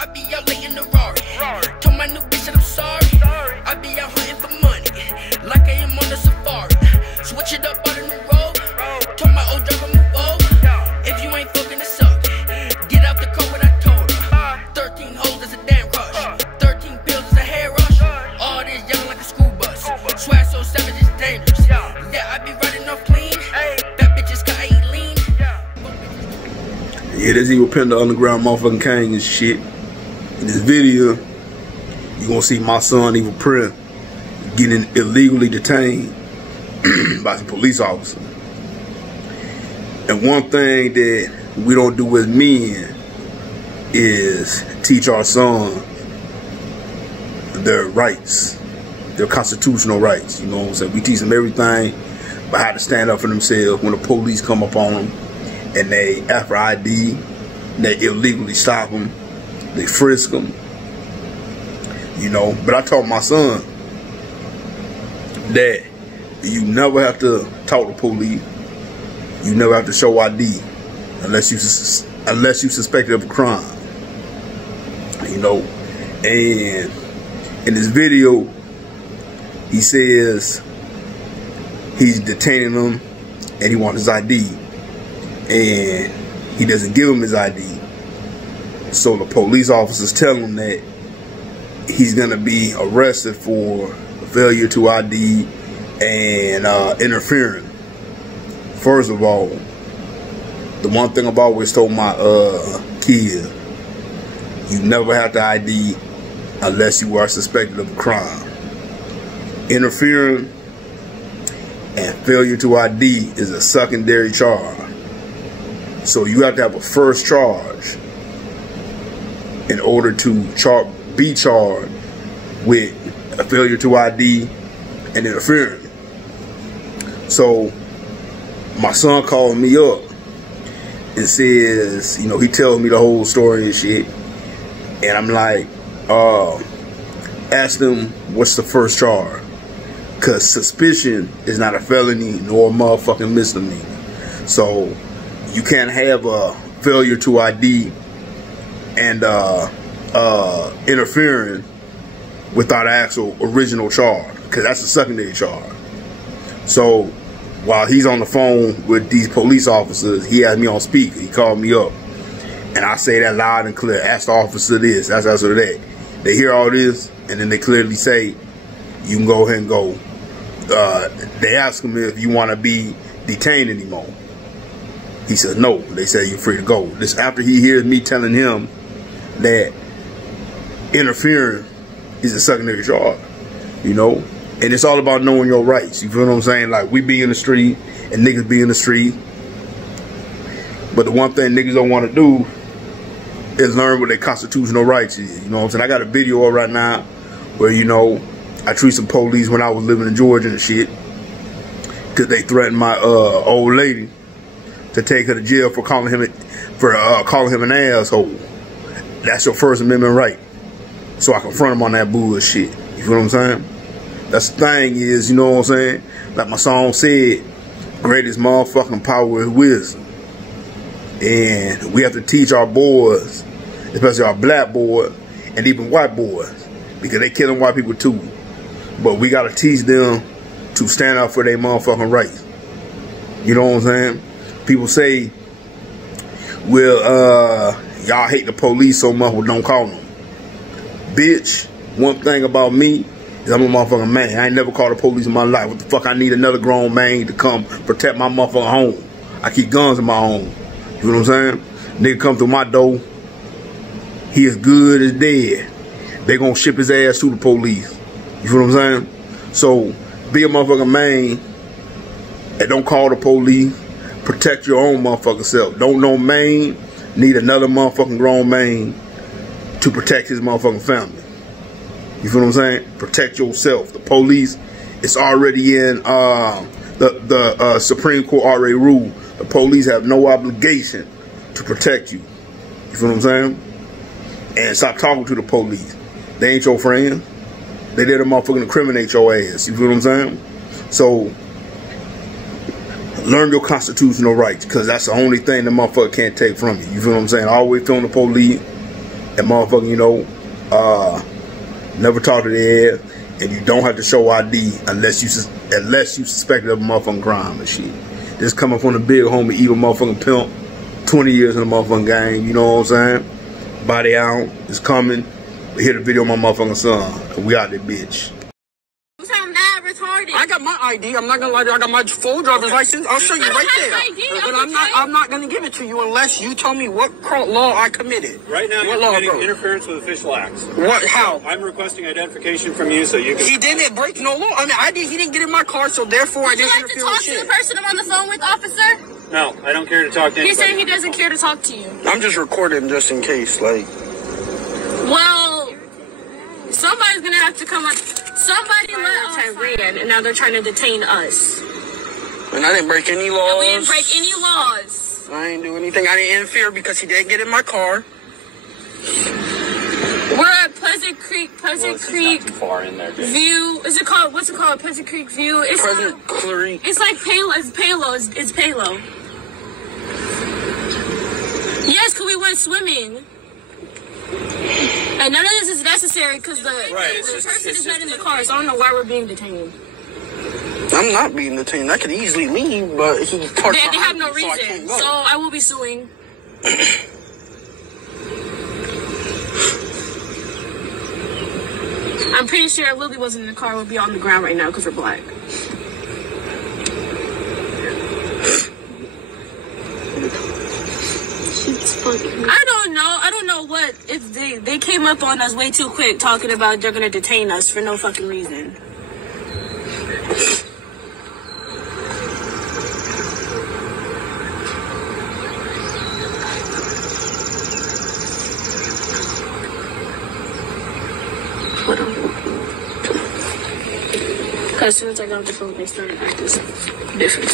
I be out late in the Rari. Told my new bitch that I'm sorry. I be out hunting for money, like I am on a safari. Switch it up on the new road. Told my old driver move over. If you ain't fucking it suck, get out the car when I told her. 13 hoes is a damn crush. 13 pills is a hair rush. All this yelling like a school bus. Swag so savage it's dangerous. Yeah, I be riding off clean. That bitch is got ain't lean. Yeah, this evil Pimp, the underground motherfucking king and shit. In this video, you gonna see my son, Evil Pimp, getting illegally detained by some police officers. And one thing that we don't do as men is teach our sons their rights, their constitutional rights. You know what I'm saying? We teach them everything about how to stand up for themselves when the police come up on them and they ask for ID, they illegally stop them, they frisk them, you know. But I taught my son that you never have to talk to police, you never have to show ID unless you suspected of a crime, you know. And in this video, he says he's detaining him and he wants his ID, and he doesn't give him his ID. So the police officers tell him that he's gonna be arrested for failure to ID and interfering. First of all, the one thing I've always told my kids, you never have to ID unless you are suspected of a crime. Interfering and failure to ID is a secondary charge. So you have to have a first charge in order to be charged with a failure to ID and interfering. So my son called me up and says, you know, he tells me the whole story and shit. And I'm like, ask them what's the first charge. Because suspicion is not a felony nor a motherfucking misdemeanor. So you can't have a failure to ID and interfering without an actual original charge, because that's a secondary charge. So while he's on the phone with these police officers, he has me on speaker. He called me up, and I say that loud and clear. Ask the officer this, ask the officer that. They hear all this, and then they clearly say, you can go ahead and go. They ask him if you want to be detained anymore. He said no. They said you're free to go. This after he hears me telling him that interfering is a secondary charge, you know. And it's all about knowing your rights. You feel what I'm saying? Like, we be in the street and niggas be in the street, but the one thing niggas don't want to do is learn what their constitutional rights is. You know what I'm saying? I got a video right now where, you know, I treat some police when I was living in Georgia and shit, because they threatened my old lady to take her to jail for calling him an asshole. That's your First Amendment right. So I confront him on that bullshit. You feel what I'm saying? That's the thing is, you know what I'm saying? Like my song said, greatest motherfucking power is wisdom. And we have to teach our boys, especially our black boys and even white boys, because they killing white people too. But we gotta teach them to stand up for their motherfucking rights. You know what I'm saying? People say, well, y'all hate the police so much, well, don't call them. Bitch, one thing about me is I'm a motherfucking man. I ain't never called the police in my life. What the fuck I need another grown man to come protect my motherfucking home? I keep guns in my home. You know what I'm saying? Nigga come through my door, he as good as dead. They gonna ship his ass to the police. You feel what I'm saying? So be a motherfucking man and don't call the police. Protect your own motherfucking self. Don't no man need another motherfucking grown man to protect his motherfucking family. You feel what I'm saying? Protect yourself. The police, it's already in the Supreme Court already ruled. The police have no obligation to protect you. You feel what I'm saying? And stop talking to the police. They ain't your friends. They there to motherfucking incriminate your ass. You feel what I'm saying? So learn your constitutional rights, because that's the only thing the motherfucker can't take from you. You feel what I'm saying? Always feeling the police and motherfucking, you know, never talk to their head, and you don't have to show ID unless you suspect of a motherfucking crime and shit. This coming from the big homie, evil motherfucking Pimp, 20 years in the motherfucking game, you know what I'm saying? Body out, it's coming. We hit a video of my motherfucking son, and we out there, bitch. I got my ID. I'm not gonna lie to you. I got my full driver's license. I'll show you right there. But I'm not gonna give it to you unless you tell me what law I committed. Right now, you're committing interference with official acts. What? How? I'm requesting identification from you so you can. He didn't break no law. I mean, he didn't get in my car, so therefore I didn't interfere with shit. Would you like to talk to the person I'm on the phone with, officer? No, I don't care to talk to anybody. He's saying he doesn't care to talk to you. I'm just recording just in case, like. Well, somebody's gonna have to come up. Somebody let Tyran, and now they're trying to detain us. And I didn't break any laws. And we didn't break any laws. I didn't do anything. I didn't interfere because he didn't get in my car. We're at Pleasant Creek Not too far in there, View. Is it called? What's it called? Pleasant Creek View. It's Pleasant Creek. It's like Palo. It's Palo. It's Palo. Yes, because we went swimming. And none of this is necessary because the person is not in the car, so I don't know why we're being detained. I'm not being detained. I could easily leave, but he parked They have no me, reason, so I will be suing. I'm pretty sure if Lily wasn't in the car, we'd be on the ground right now because we're black. I don't know what if they came up on us way too quick talking about they're gonna detain us for no fucking reason. As soon as I got off the phone, they started acting different.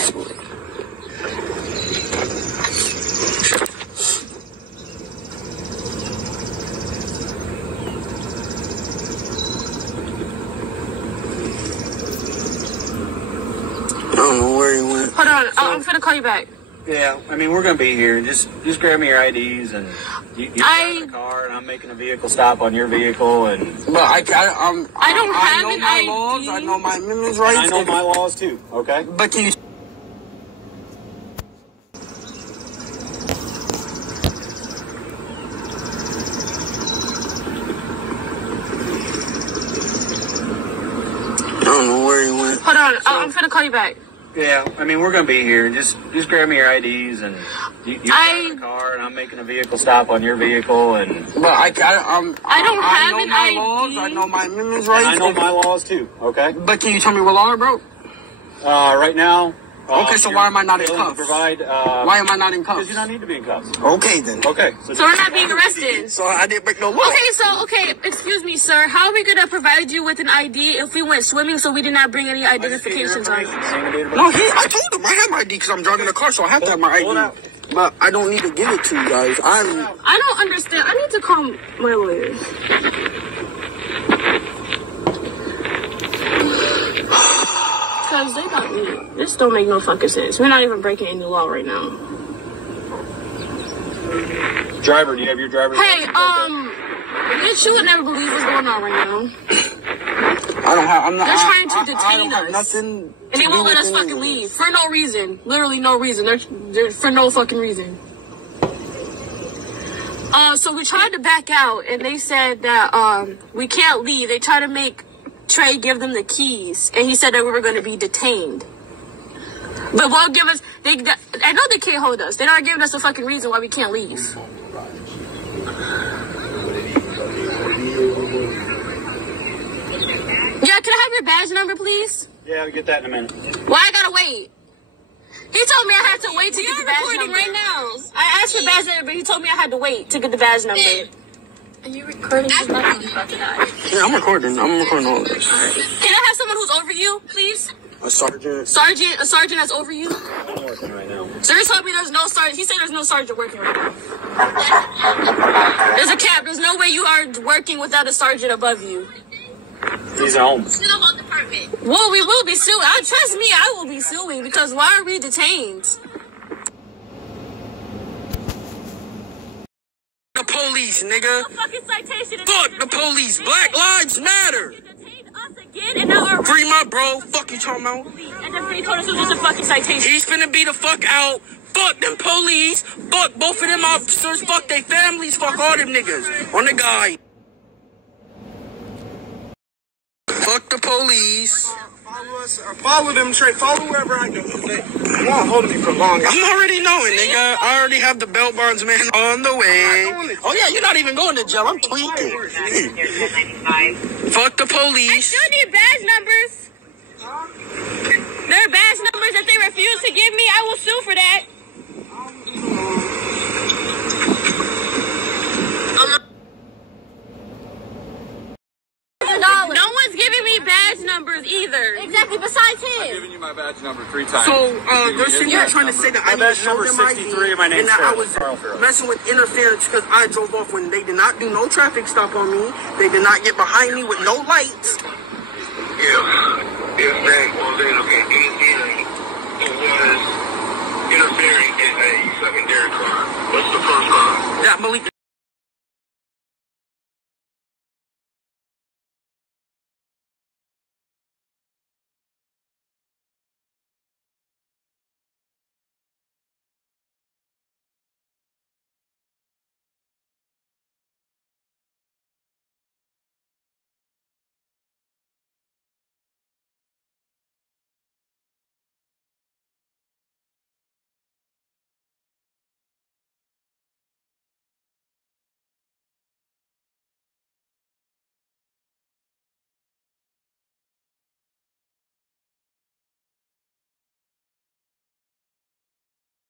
I don't know where he went. Hold on, I'm gonna call you back. Yeah, I mean, we're going to be here. Just grab me your IDs, and you drive the car, and I'm making a vehicle stop on your vehicle, and... But I don't have know an my ID. laws. I know my amendments rights. I know my laws, too, okay? But can you... I don't know where he went. Hold on, I'm gonna call you back. Yeah, I mean, we're going to be here. Just grab me your IDs, and you drive the car, and I'm making a vehicle stop on your vehicle, and... But I don't have an my ID. laws. I know my amendments rights. I know my laws, too, okay? But can you tell me what law I broke? Right now... Okay, so why am I not in cuffs? Why am I not in cuffs? Because you don't need to be in cuffs. Okay, then. Okay. So we're not being arrested. So I didn't break no law. Okay, excuse me, sir. How are we gonna provide you with an ID if we went swimming so we did not bring any identifications on? No, I told him I have my ID because I'm driving the car, so I have to have my ID. But I don't need to give it to you guys. I don't understand. I need to call my lawyer. Because they got me. This don't make no fucking sense. We're not even breaking any law right now. Driver, do you have your driver's Hey, license? bitch, you would never believe what's going on right now. They're trying to detain us. Nothing. And they won't let us fucking leave. For no reason. Literally no reason. They're for no fucking reason. So we tried to back out, and they said that we can't leave. They tried to make Trey give them the keys, and he said that we were going to be detained. But won't give us... I know they can't hold us. They're not giving us a fucking reason why we can't leave. Yeah, can I have your badge number, please? Yeah, I'll get that in a minute. Why I gotta wait? He told me I had to wait to get the badge number. Right now. I asked for the badge number, but he told me I had to wait to get the badge number. Are you recording? Yeah, I'm recording. I'm recording all this. Can I have someone who's over you, please? A sergeant. A sergeant that's over you? I'm working right now. Sir told me there's no sergeant. He said there's no sergeant working right now. There's a cap. There's no way you are working without a sergeant above you. He's home. Well, we will be suing. Trust me, I will be suing because why are we detained? police, nigga. Fucking citation. Fuck the police. Black lives matter. And now Free my bro. Fuck you talking about? And then they told us it was just a fucking citation. He's finna be the fuck out. Fuck them police. Fuck both of them officers. Fuck their families. Fuck all them niggas. On the guy. Fuck the police. Follow us, or follow them straight. Follow wherever I go. You won't hold me for long. I'm already knowing, nigga. I already have the bell bars, man, on the way. Oh, yeah, you're not even going to jail. I'm tweaking. Fuck the police. I still need badge numbers. There are badge numbers that they refuse to give me. I will sue for that. No one's giving me badge numbers either. Exactly, besides him. I've given you my badge number 3 times. So, they're sitting here trying to say that I need to show them my ID, and that I was messing with interference because I drove off when they did not do no traffic stop on me. They did not get behind me with no lights. If they, well, then